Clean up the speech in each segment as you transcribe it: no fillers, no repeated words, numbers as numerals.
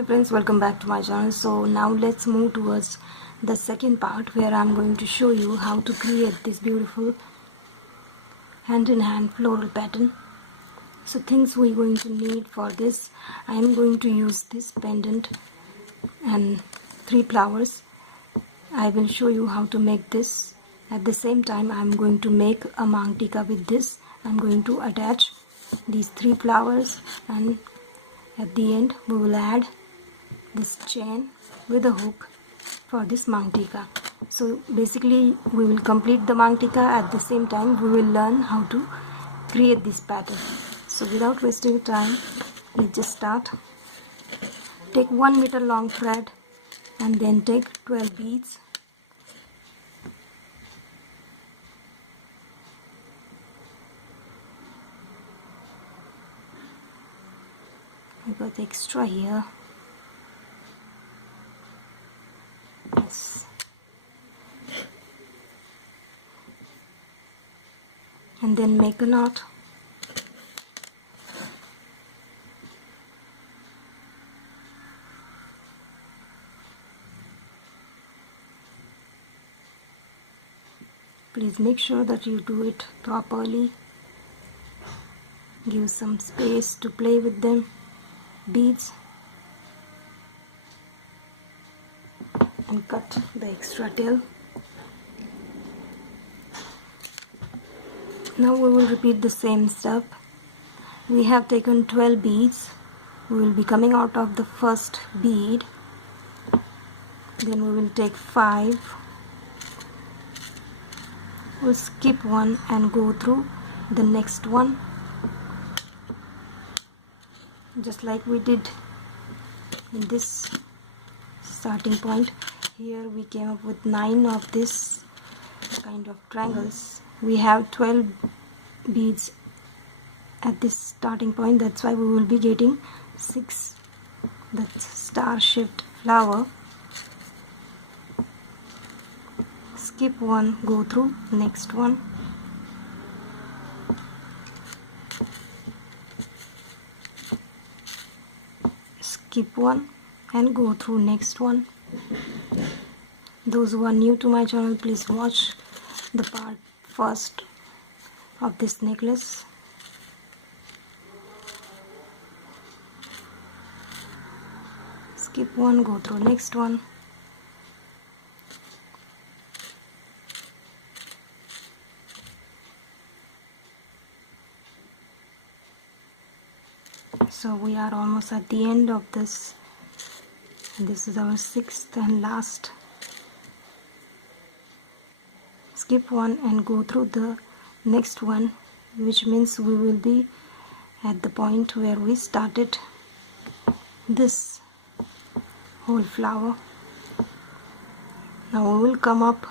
Hey friends, welcome back to my channel. So now let's move towards the second part where I'm going to show you how to create this beautiful hand-in-hand floral pattern. So things we're going to need for this, I am going to use this pendant and 3 flowers. I will show you how to make this. At the same time, I'm going to make a mangtika with this. I'm going to attach these 3 flowers, and at the end we will add this chain with a hook for this mangtika. So basically we will complete the mangtika. At the same time we will learn how to create this pattern. So without wasting time, let's just start. Take 1 meter long thread and then take 12 beads. I got extra here. Yes. And then make a knot. Please make sure that you do it properly. Give some space to play with them beads and cut the extra tail. Now we will repeat the same step. We have taken 12 beads. We will be coming out of the first bead. Then we will take 5. We'll skip one and go through the next one, just like we did in this starting point. Here we came up with 9 of this kind of triangles. We have 12 beads at this starting point, that's why we will be getting 6. That's star shaped flower. Skip one, go through next one. Skip one and go through next one. Those who are new to my channel, please watch the part first of this necklace. Skip one, go through next one. So we are almost at the end of this. This is our 6th and last. Skip one and go through the next one, which means we will be at the point where we started this whole flower. Now we will come up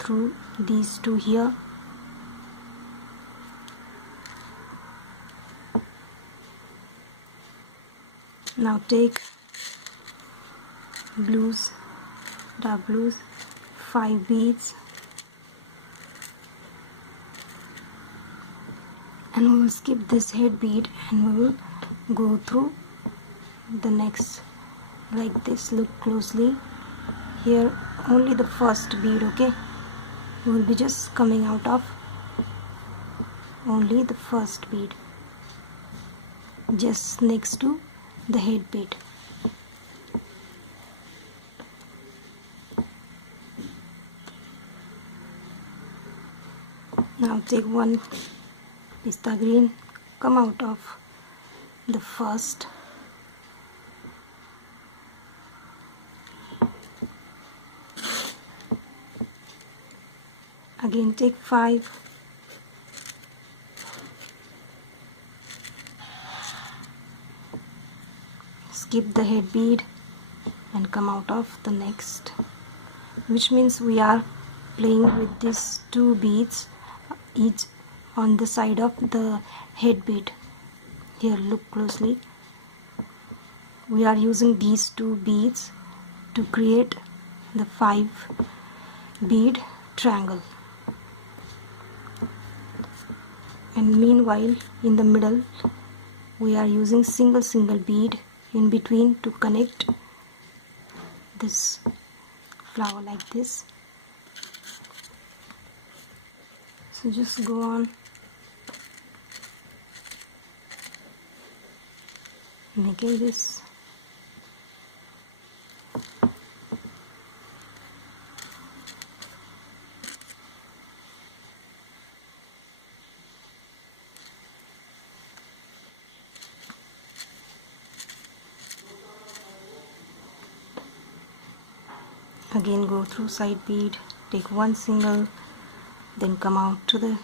through these 2 here. Now take blues, dark blues, 5 beads, and we will skip this head bead and we will go through the next like this. Look closely here, only the first bead, okay? We will be just coming out of only the first bead, just next to the head bead. Now take 1 pista green, come out of the first, again take 5, skip the head bead and come out of the next, which means we are playing with these 2 beads each on the side of the head bead. Here look closely, we are using these 2 beads to create the 5 bead triangle, and meanwhile in the middle we are using single bead in between to connect this flower like this. So just go on making this. Again go through side bead, take one single, then come out to the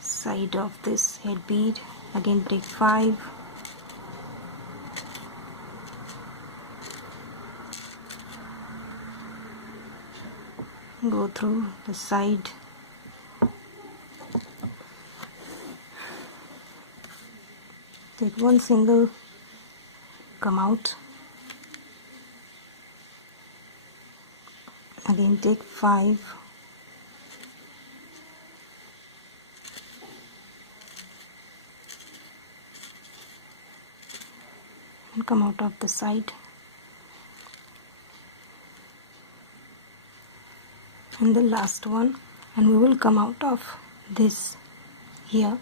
side of this head bead, again take 5, go through the side, take one single, come out, again take 5, and come out of the side, and the last one, and we will come out of this here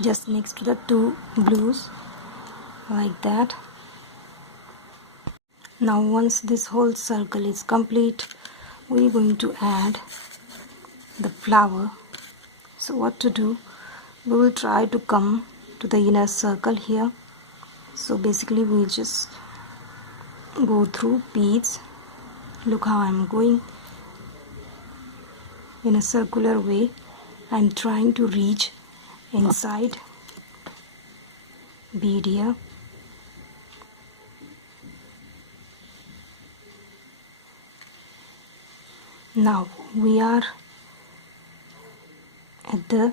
just next to the 2 blues like that. Now once this whole circle is complete, we're going to add the flower. So what to do, we will try to come to the inner circle here. So basically we just go through beads. Look how I'm going in a circular way. I'm trying to reach inside bead here. Now we are at the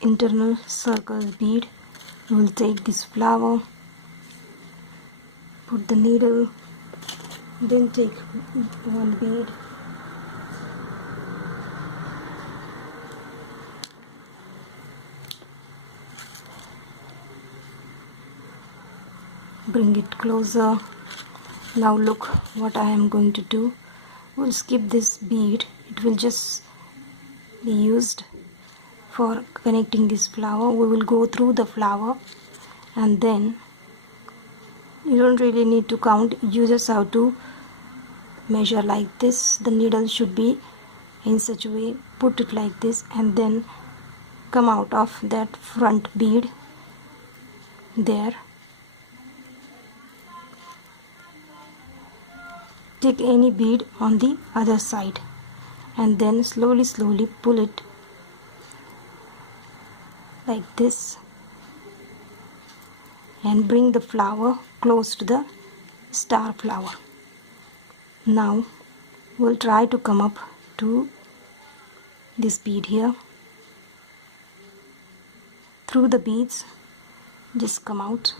internal circle bead. We will take this flower, put the needle, then take one bead, bring it closer. Now look what I am going to do. We'll skip this bead, it will just be used for connecting this flower. We will go through the flower, and then you don't really need to count, you just have to measure like this. The needle should be in such a way, put it like this, and then come out of that front bead there. Take any bead on the other side, and then slowly pull it like this, and bring the flower close to the star flower. Now we'll try to come up to this bead here. Through the beads, just come out.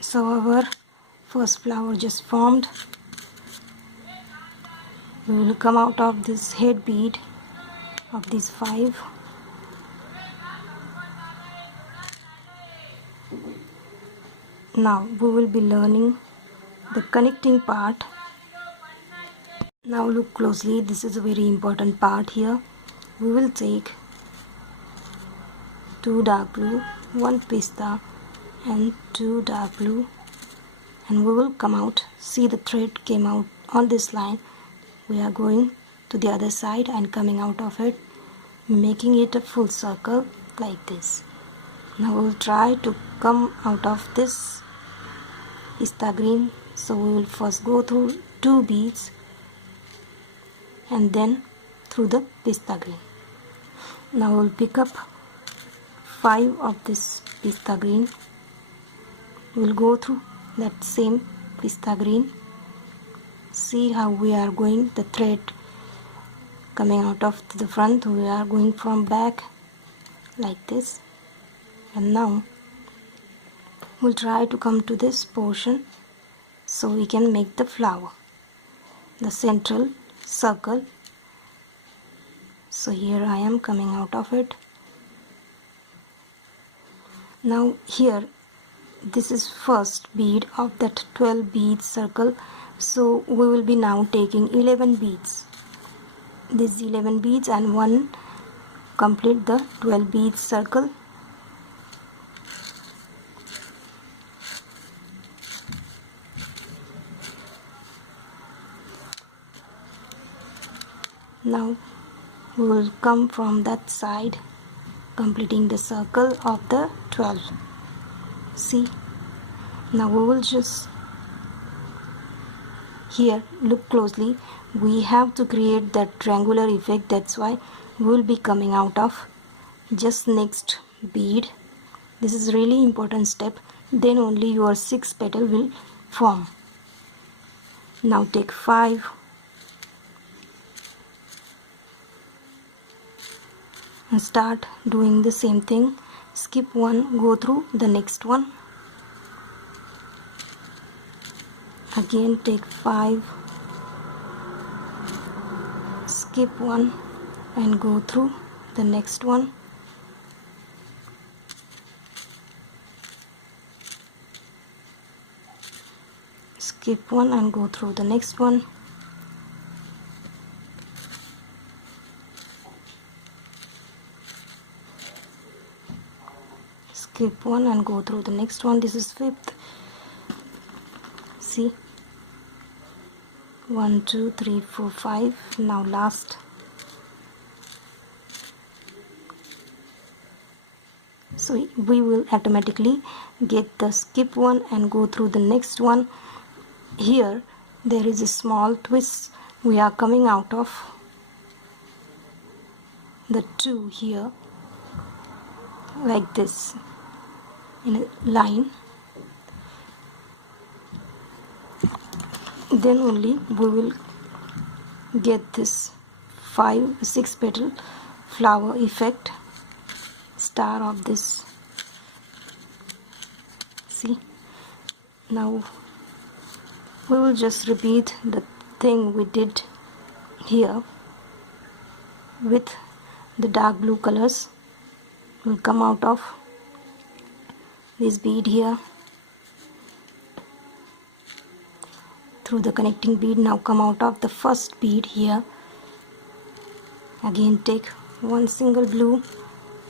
So our first flower just formed. We will come out of this head bead of these 5. Now we will be learning the connecting part. Now look closely, this is a very important part here. We will take 2 dark blue, 1 pista and 2 dark blue, and we will come out. See, the thread came out on this line. We are going to the other side and coming out of it, making it a full circle like this. Now we will try to come out of this pista green. So we will first go through 2 beads and then through the pista green. Now we will pick up 5 of this pista green. We will go through that same pista green. See how we are going, the thread coming out of the front, we are going from back like this. And now we'll try to come to this portion so we can make the flower, the central circle. So here I am coming out of it. Now here, this is first bead of that 12 beads circle, so we will be now taking 11 beads. These 11 beads and one complete the 12 beads circle. Now we will come from that side, completing the circle of the 12. See, now we will just, here look closely, we have to create that triangular effect. That's why we will be coming out of just next bead. This is really important step, then only your 6 petal will form. Now take 5 and start doing the same thing. Skip one, go through the next one. Again take 5, skip one and go through the next one. Skip one and go through the next one. Skip one and go through the next one. This is 5th. See, 1 2 3 4 5. Now last. So we will automatically get the skip one and go through the next one. Here there is a small twist. We are coming out of the 2 here like this in a line. Then only we will get this 6 petal flower effect, star of this. See, now we will just repeat the thing we did here with the dark blue colors. Will come out of this bead here through the connecting bead. Now come out of the first bead here. Again take one single blue,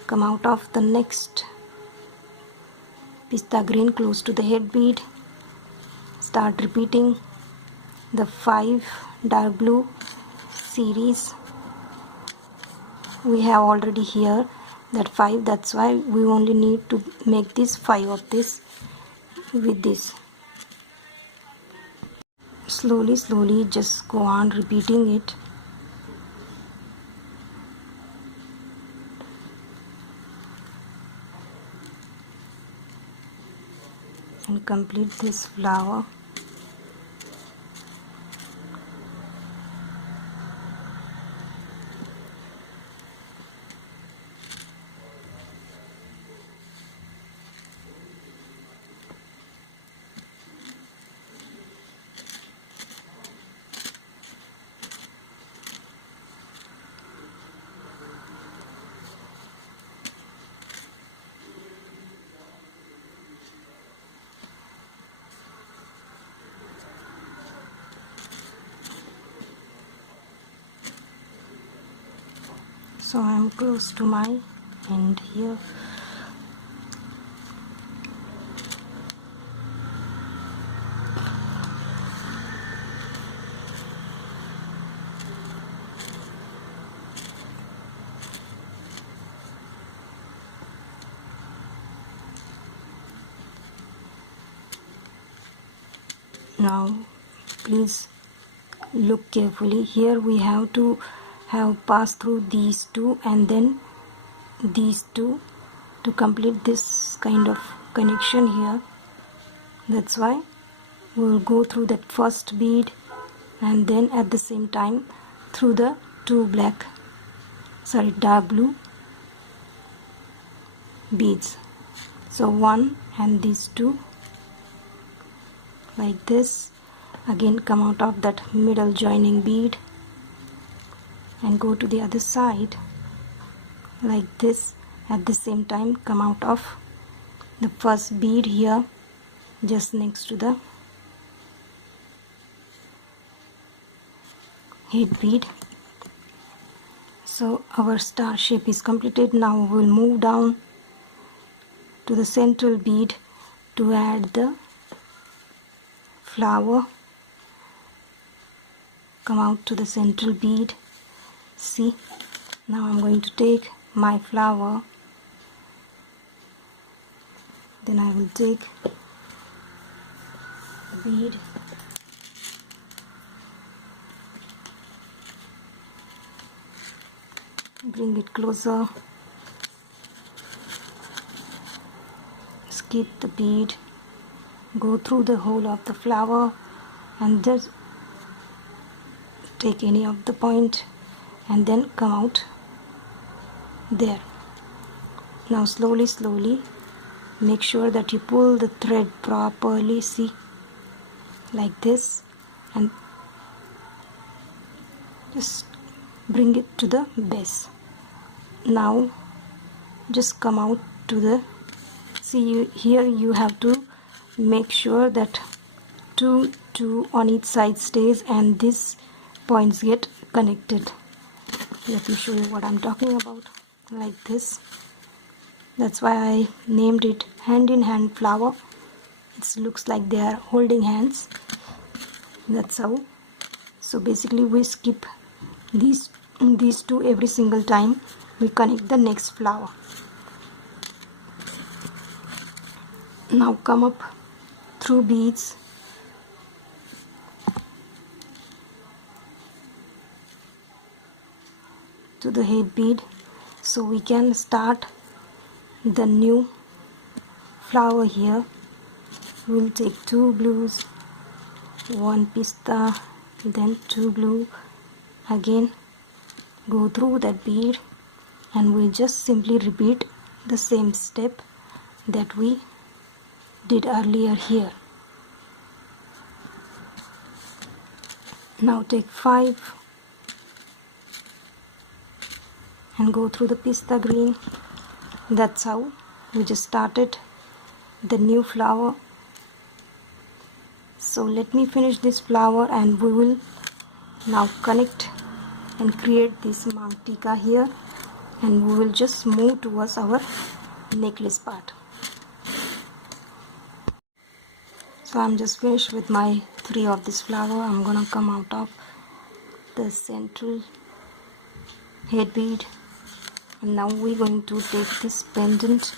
come out of the next pista green close to the head bead. Start repeating the 5 dark blue series. We have already here that 5, that's why we only need to make this 5 of this with this. Slowly just go on repeating it. And complete this flower. So I am close to my end here. Now please look carefully. Here we have to passed through these two and then these two to complete this kind of connection here. That's why we will go through that first bead and then at the same time through the two dark blue beads. So one and these two like this. Again come out of that middle joining bead and go to the other side like this. At the same time come out of the first bead here just next to the head bead. So our star shape is completed. Now we will move down to the central bead to add the flower. Come out to the central bead. See, now I'm going to take my flower, then I will take the bead, bring it closer, skip the bead, go through the hole of the flower and just take any of the point and then come out there. Now slowly make sure that you pull the thread properly, see, like this, and just bring it to the base. Now just come out to the, see, here you have to make sure that two on each side stays and these points get connected. Let me show you what I'm talking about. Like this. That's why I named it hand in hand flower. It looks like they are holding hands. That's how. So basically we skip these two every single time we connect the next flower. Now come up through beads to the head bead, so we can start the new flower here. We'll take 2 blues, 1 pista, then 2 blue, again go through that bead, and we'll just simply repeat the same step that we did earlier here. Now take 5 and go through the pista green. That's how we just started the new flower. So let me finish this flower and we will now connect and create this mangtika here, and we will just move towards our necklace part. So I'm just finished with my 3 of this flower. I'm gonna come out of the central head bead, and now we're going to take this pendant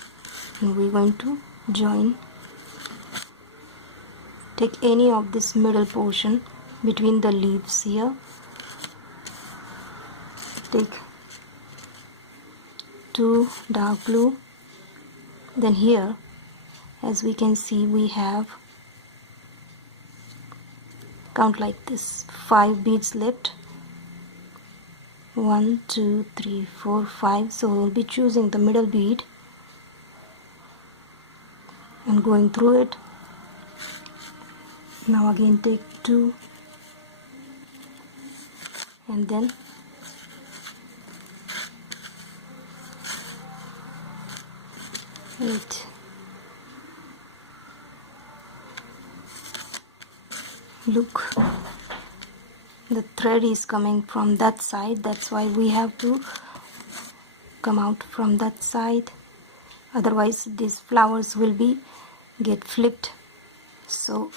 and we're going to join. Take any of this middle portion between the leaves here. Take 2 dark blue. Then here, as we can see, we have, count like this, 5 beads left. 1 2 3 4 5. So we'll be choosing the middle bead and going through it. Now again take 2 and then eight. Look, the thread is coming from that side, that's why we have to come out from that side, otherwise these flowers will be get flipped. So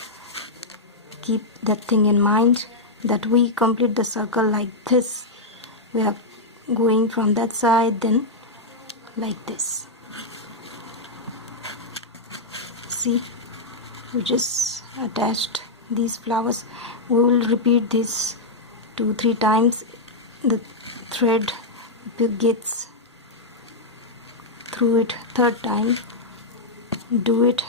keep that thing in mind, that we complete the circle like this. We are going from that side, then like this. See, we just attached these flowers. We will repeat this 2-3 times. The thread gets through it 3rd time. Do it.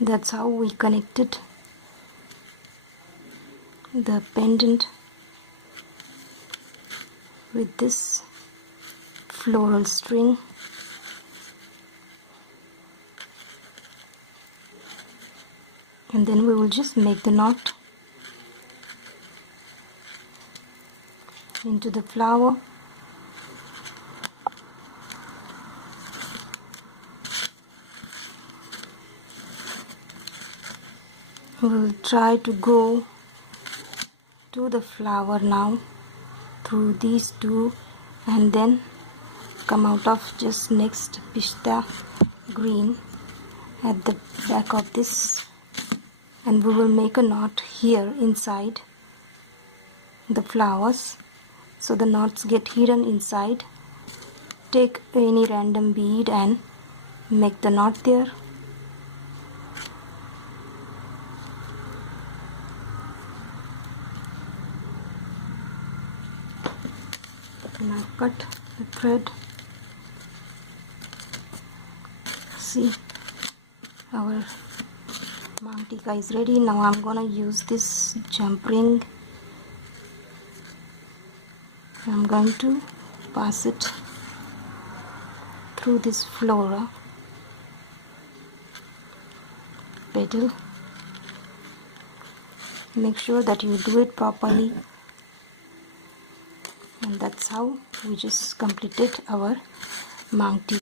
That's how we connected the pendant with this floral string. And then we will just make the knot into the flower. We'll try to go to the flower now through these two, and then come out of just next pista green at the back of this, and we will make a knot here inside the flowers, so the knots get hidden inside. Take any random bead and make the knot there. And I've cut the thread. See, our mangtika is ready. Now I'm gonna use this jump ring. I'm going to pass it through this flora petal. Make sure that you do it properly, and that's how we just completed our mangtika.